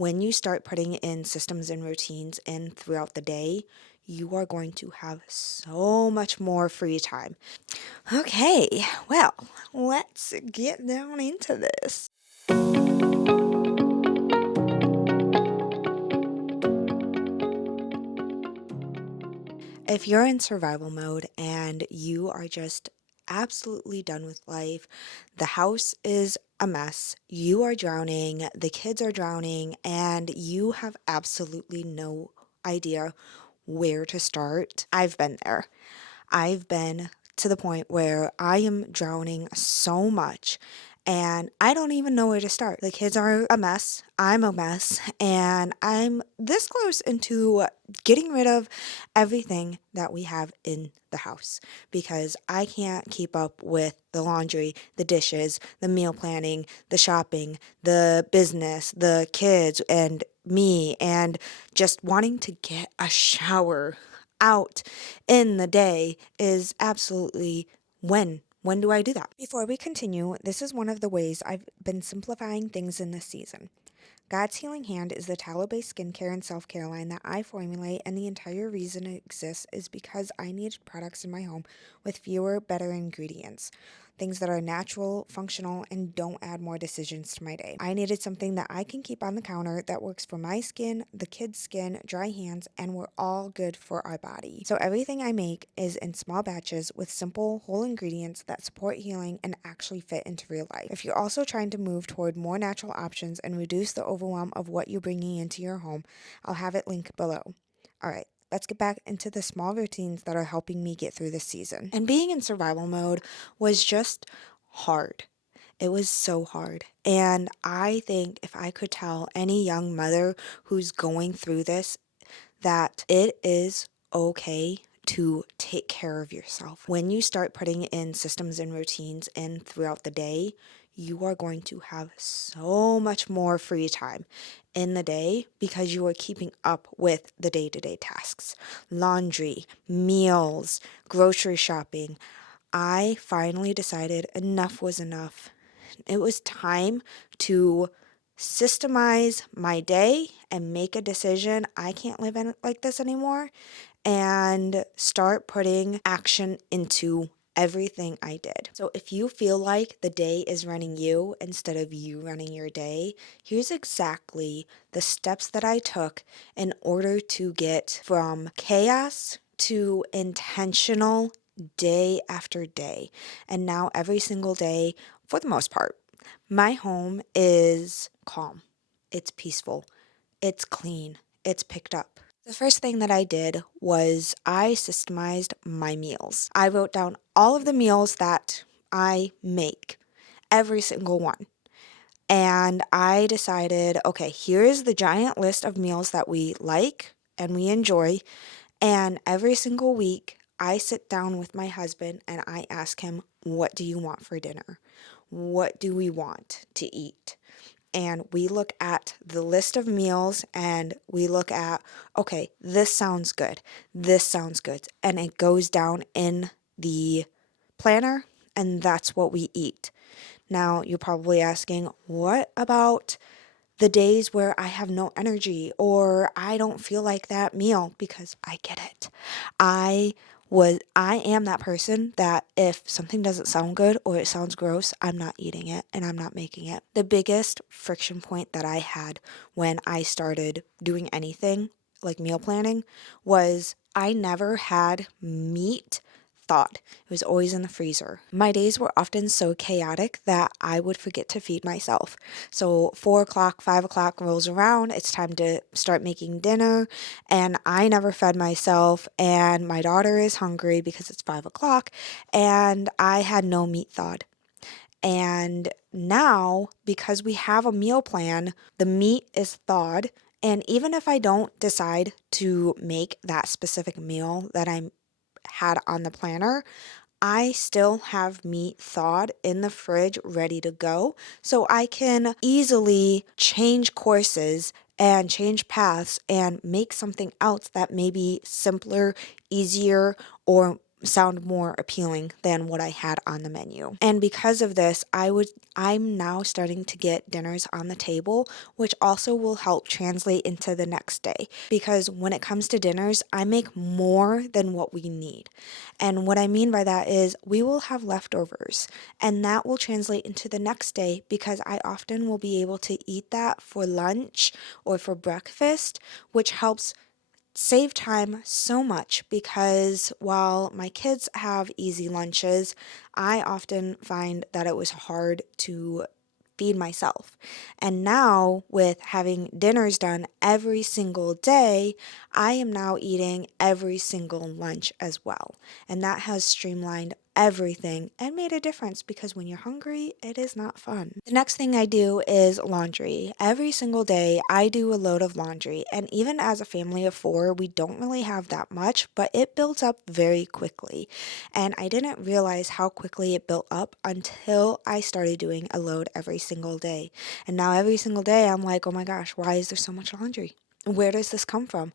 When you start putting in systems and routines in throughout the day, you are going to have so much more free time. Okay, well, let's get down into this. If you're in survival mode and you are just absolutely done with life, the house is a mess, you are drowning, the kids are drowning, and you have absolutely no idea where to start, I've been there. I've been to the point where I am drowning so much and I don't even know where to start. The kids are a mess, I'm a mess, and I'm this close into getting rid of everything that we have in the house because I can't keep up with the laundry, the dishes, the meal planning, the shopping, the business, the kids, and me, and just wanting to get a shower out in the day is absolutely when do I do that? Before we continue, this is one of the ways I've been simplifying things in this season. God's Healing Hand is the tallow-based skincare and self-care line that I formulate, and the entire reason it exists is because I needed products in my home with fewer, better ingredients. Things that are natural, functional, and don't add more decisions to my day. I needed something that I can keep on the counter that works for my skin, the kids' skin, dry hands, and we're all good for our body. So everything I make is in small batches with simple, whole ingredients that support healing and actually fit into real life. If you're also trying to move toward more natural options and reduce the overwhelm of what you're bringing into your home, I'll have it linked below. All right. Let's get back into the small routines that are helping me get through this season. And being in survival mode was just hard. It was so hard. And I think if I could tell any young mother who's going through this that it is okay to take care of yourself. When you start putting in systems and routines in throughout the day, you are going to have so much more free time in the day because you are keeping up with the day-to-day tasks. Laundry, meals, grocery shopping. I finally decided enough was enough. It was time to systemize my day and make a decision. I can't live in like this anymore, and start putting action into everything I did. So if you feel like the day is running you instead of you running your day, here's exactly the steps that I took in order to get from chaos to intentional day after day. And now every single day, for the most part, my home is calm. It's peaceful. It's clean. It's picked up. The first thing that I did was I systemized my meals. I wrote down all of the meals that I make, every single one. And I decided, okay, here's the giant list of meals that we like and we enjoy. And every single week, I sit down with my husband and I ask him, what do you want for dinner? What do we want to eat? And we look at the list of meals and we look at, okay, this sounds good. This sounds good. And it goes down in the planner and that's what we eat. Now, you're probably asking, what about the days where I have no energy or I don't feel like that meal? Because I get it. I am that person that if something doesn't sound good or it sounds gross, I'm not eating it and I'm not making it. The biggest friction point that I had when I started doing anything like meal planning was I never had meat thawed. It was always in the freezer. My days were often so chaotic that I would forget to feed myself. So 4 o'clock, 5 o'clock rolls around, it's time to start making dinner, and I never fed myself, and my daughter is hungry because it's 5 o'clock, and I had no meat thawed. And now, because we have a meal plan, the meat is thawed. And even if I don't decide to make that specific meal that I had on the planner, I still have meat thawed in the fridge ready to go. So I can easily change courses and change paths and make something else that may be simpler, easier, or sound more appealing than what I had on the menu. And because of this, I'm now starting to get dinners on the table, which also will help translate into the next day. Because when it comes to dinners, I make more than what we need. And what I mean by that is we will have leftovers, and that will translate into the next day because I often will be able to eat that for lunch or for breakfast, which helps save time so much because while my kids have easy lunches, I often find that it was hard to feed myself. And now, with having dinners done every single day, I am now eating every single lunch as well. And that has streamlined everything and made a difference because when you're hungry, it is not fun. The next thing I do is laundry. Every single day, I do a load of laundry. And even as a family of four, we don't really have that much, but it builds up very quickly. And I didn't realize how quickly it built up until I started doing a load every single day. And now every single day, I'm like, oh my gosh, why is there so much laundry? Where does this come from?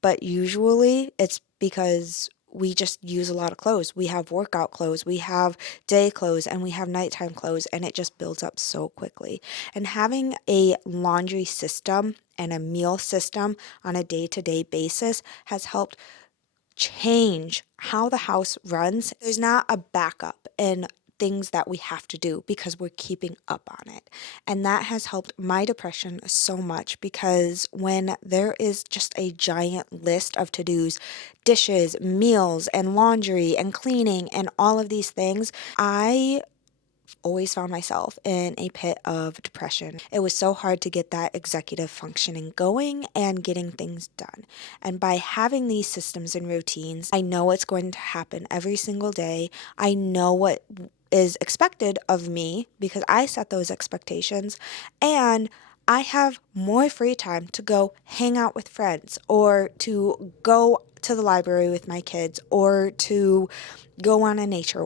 But usually it's because we just use a lot of clothes. We have workout clothes, we have day clothes, and we have nighttime clothes, and it just builds up so quickly. And having a laundry system and a meal system on a day to day basis has helped change how the house runs. There's not a backup in things that we have to do because we're keeping up on it. And that has helped my depression so much because when there is just a giant list of to-dos, dishes, meals, and laundry and cleaning and all of these things, I always found myself in a pit of depression. It was so hard to get that executive functioning going and getting things done. And by having these systems and routines, I know what's going to happen every single day. I know what is expected of me because I set those expectations, and I have more free time to go hang out with friends or to go to the library with my kids or to go on a nature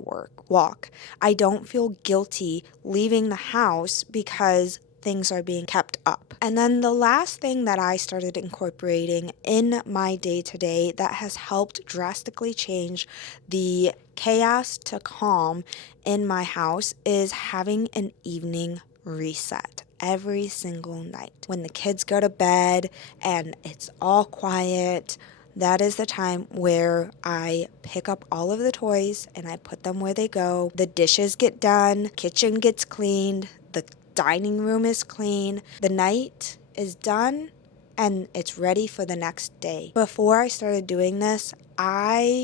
walk. I don't feel guilty leaving the house because things are being kept up. And then the last thing that I started incorporating in my day to day that has helped drastically change the chaos to calm in my house is having an evening reset every single night. When the kids go to bed and it's all quiet, that is the time where I pick up all of the toys and I put them where they go. The dishes get done, kitchen gets cleaned, the dining room is clean, the night is done, and it's ready for the next day. Before I started doing this, I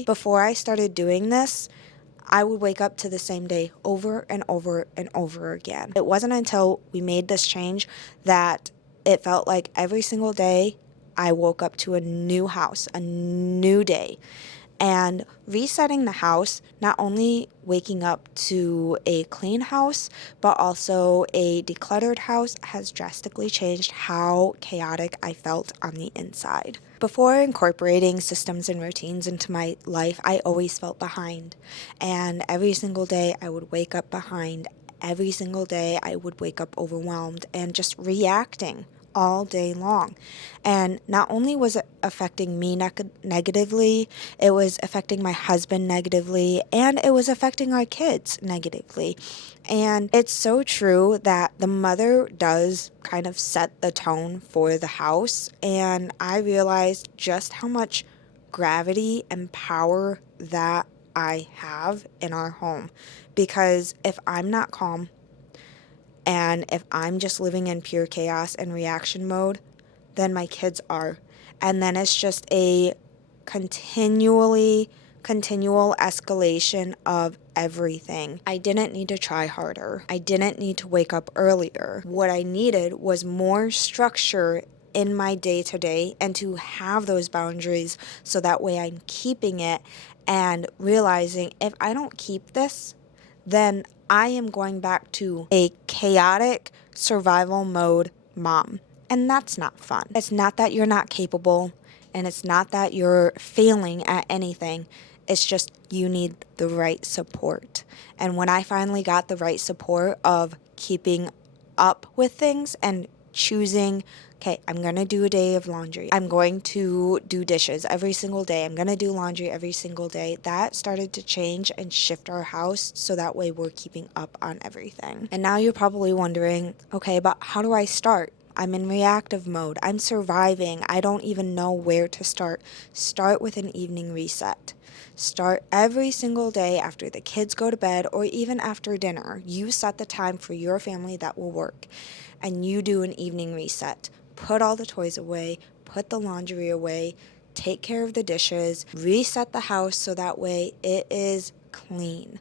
would wake up to the same day over and over and over again. It wasn't until we made this change that it felt like every single day I woke up to a new house, a new day. And resetting the house, not only waking up to a clean house, but also a decluttered house, has drastically changed how chaotic I felt on the inside. Before incorporating systems and routines into my life, I always felt behind. And every single day I would wake up behind. Every single day I would wake up overwhelmed and just reacting all day long. And not only was it affecting me negatively, it was affecting my husband negatively, and it was affecting our kids negatively. And it's so true that the mother does kind of set the tone for the house. And I realized just how much gravity and power that I have in our home. Because if I'm not calm, and if I'm just living in pure chaos and reaction mode, then my kids are. And then it's just a continual escalation of everything. I didn't need to try harder. I didn't need to wake up earlier. What I needed was more structure in my day to day and to have those boundaries so that way I'm keeping it and realizing if I don't keep this, then I am going back to a chaotic survival mode mom. And that's not fun. It's not that you're not capable, and it's not that you're failing at anything. It's just you need the right support. And when I finally got the right support of keeping up with things and choosing, okay, I'm going to do a day of laundry. I'm going to do dishes every single day. I'm going to do laundry every single day. That started to change and shift our house so that way we're keeping up on everything. And now you're probably wondering, okay, but how do I start? I'm in reactive mode. I'm surviving. I don't even know where to start. Start with an evening reset. Start every single day after the kids go to bed or even after dinner. You set the time for your family that will work, and you do an evening reset. Put all the toys away, put the laundry away, take care of the dishes, reset the house so that way it is clean.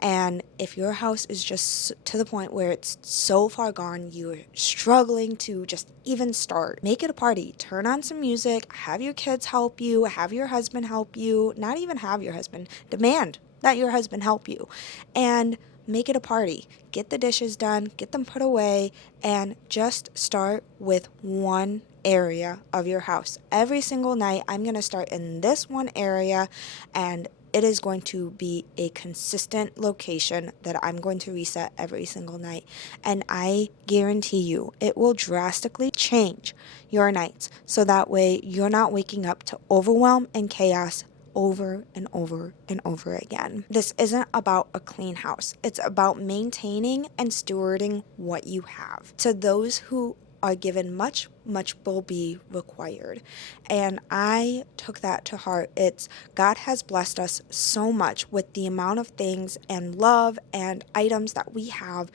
And if your house is just to the point where it's so far gone, you're struggling to just even start, make it a party. Turn on some music, have your kids help you, have your husband help you, not even have your husband, demand that your husband help you, and make it a party. Get the dishes done, get them put away, and just start with one area of your house. Every single night, I'm going to start in this one area, and it is going to be a consistent location that I'm going to reset every single night. And I guarantee you, it will drastically change your nights. So that way you're not waking up to overwhelm and chaos over and over and over again. This isn't about a clean house. It's about maintaining and stewarding what you have. To those who are given much, much will be required. And I took that to heart. It's God has blessed us so much with the amount of things and love and items that we have.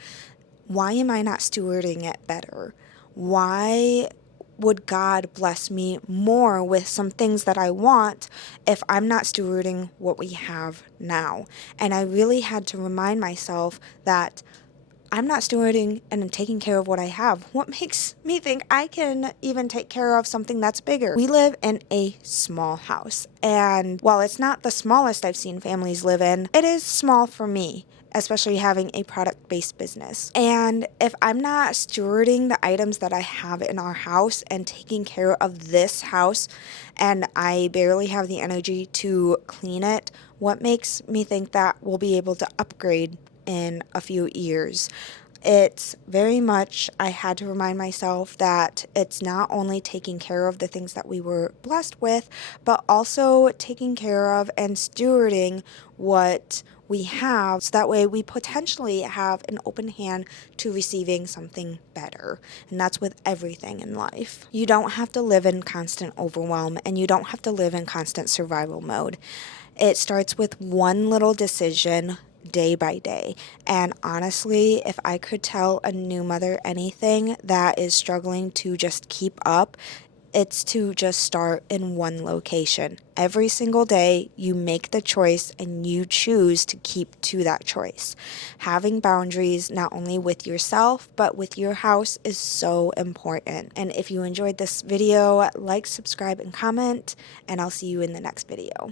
Why am I not stewarding it better? Why would God bless me more with some things that I want if I'm not stewarding what we have now? And I really had to remind myself that I'm not stewarding and taking care of what I have. What makes me think I can even take care of something that's bigger? We live in a small house, and while it's not the smallest I've seen families live in, it is small for me, especially having a product-based business. And if I'm not stewarding the items that I have in our house and taking care of this house, and I barely have the energy to clean it, what makes me think that we'll be able to upgrade in a few years? It's very much, I had to remind myself that it's not only taking care of the things that we were blessed with, but also taking care of and stewarding what we have, so that way we potentially have an open hand to receiving something better. And that's with everything in life. You don't have to live in constant overwhelm, and you don't have to live in constant survival mode. It starts with one little decision day by day. And honestly, if I could tell a new mother anything that is struggling to just keep up, it's to just start in one location. Every single day, you make the choice and you choose to keep to that choice. Having boundaries, not only with yourself, but with your house, is so important. And if you enjoyed this video, like, subscribe, and comment, and I'll see you in the next video.